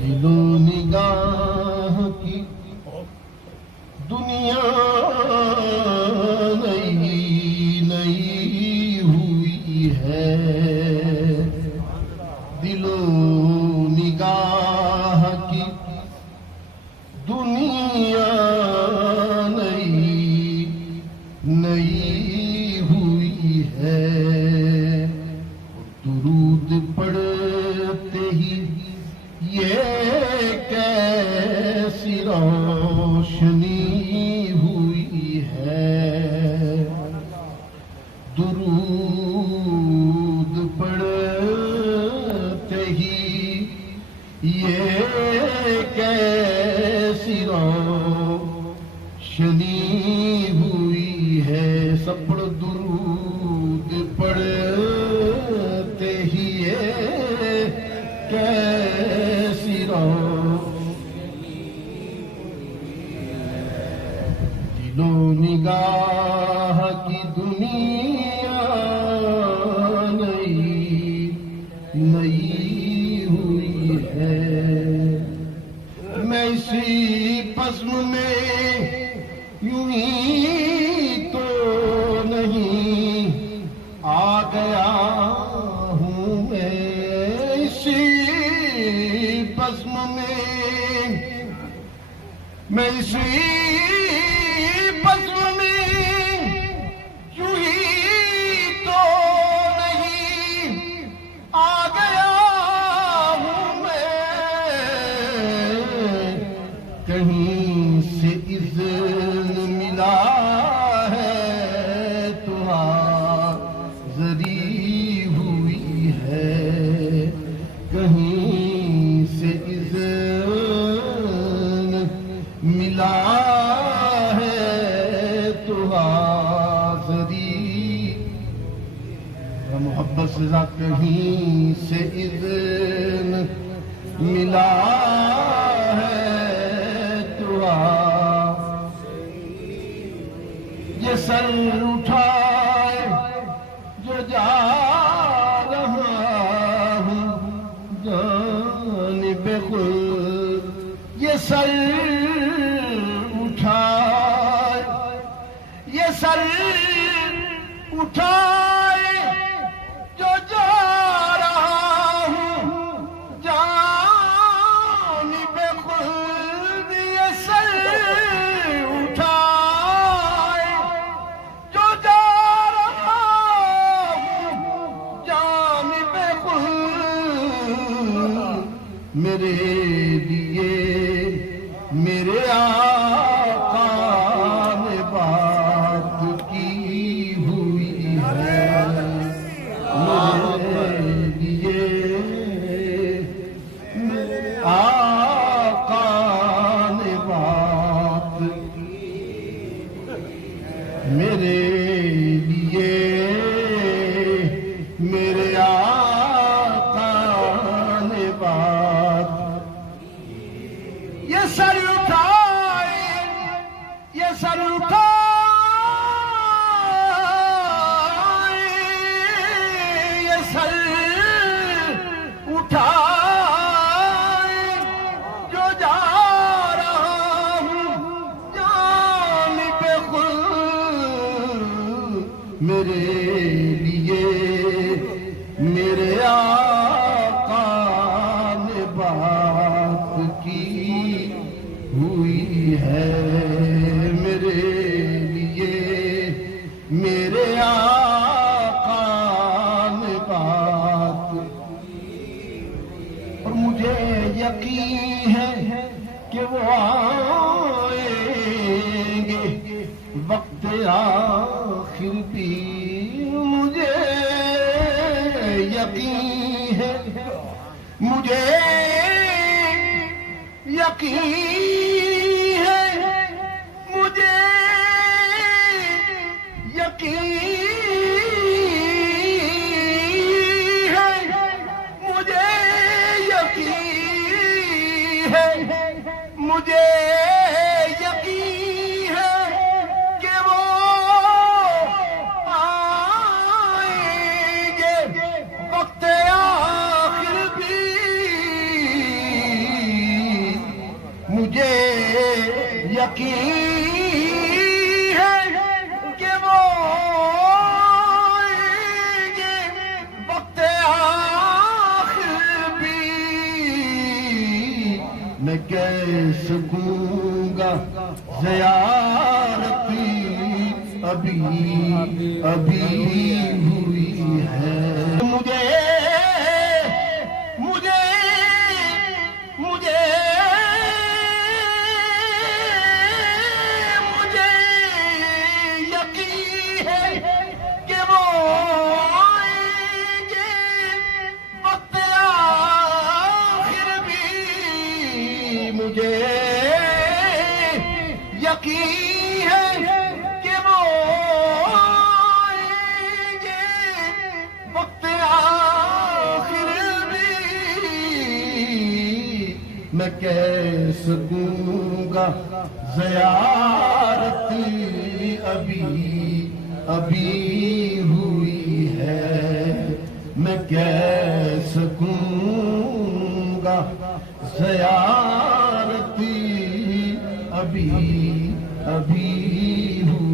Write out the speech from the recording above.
دل و نگاہ کی دنیا نئی نئی ہوئی ہے، دل و نگاہ کی دنیا نئی نئی ہوئی ہے، درود پڑھتے ہی یہ کیسی روشنی ہوئی ہے، درود پڑھتے ہی یہ کیسی روشنی ہوئی ہے، سب پڑھو درود پڑھتے ہی یہ کیسی دل و نگاہ کی دنیا نئی نئی ہوئی ہے، میں اسی بزم میں یوں ہی تو نہیں آ گیا ہوں، میں اسی بزم میں اسی بزم میں یوں ہی تو نہیں آ گیا ہوں، میں کہیں سے اذن ملا ہے تو حاضری ہوئی ہے، کہیں سے اذن ملا ہے تو حاضری، محبت سے ذات کہیں سے اذن ملا ہے تو یہ سر اٹھائے جو جا رہا ہوں جانب خود، یہ سر اٹھائے، یہ سر اٹھائے جو جا رہا ہوں جانب خود، یہ سر اٹھائے جو جا رہا ہوں جانب خود، میرے لیے میرے آقا نے بات کی ہوئی ہے، میرے لیے میرے آقا نے بات کی، میرے لیے میرے آقا نے بات، یہ سر اٹھائے، یہ سر اٹھائے، یہ سر اٹھائے جو جا رہا ہوں جانب خود، میرے لیے میرے آقا نے بات کی ہوئی ہے، میرے لیے میرے آقا نے بات کی، اور مجھے یقین ہے کہ وہ آئیں گے وقت آخر بھی، مجھے یقین ہے، مجھے یقین ہے، مجھے یقین ہے، مجھے یقین ہے، مجھے یقین ہے کہ وہ آئیں گے وقت آخر بھی، یقین ہے کہ وہ وقت آخر بھی میں کیسے سکوں گا زیارتی ابھی ہوئی ہے مجھے یقین ہے کہ وہ وقت آخر بھی مجھے یقین ہے کہ وہ وقت آخر بھی میں کیسے سکوں گا زیارتی ابھی ہوئی ہے میں کیسے سکوں گا زیارتی ابھی ہوئی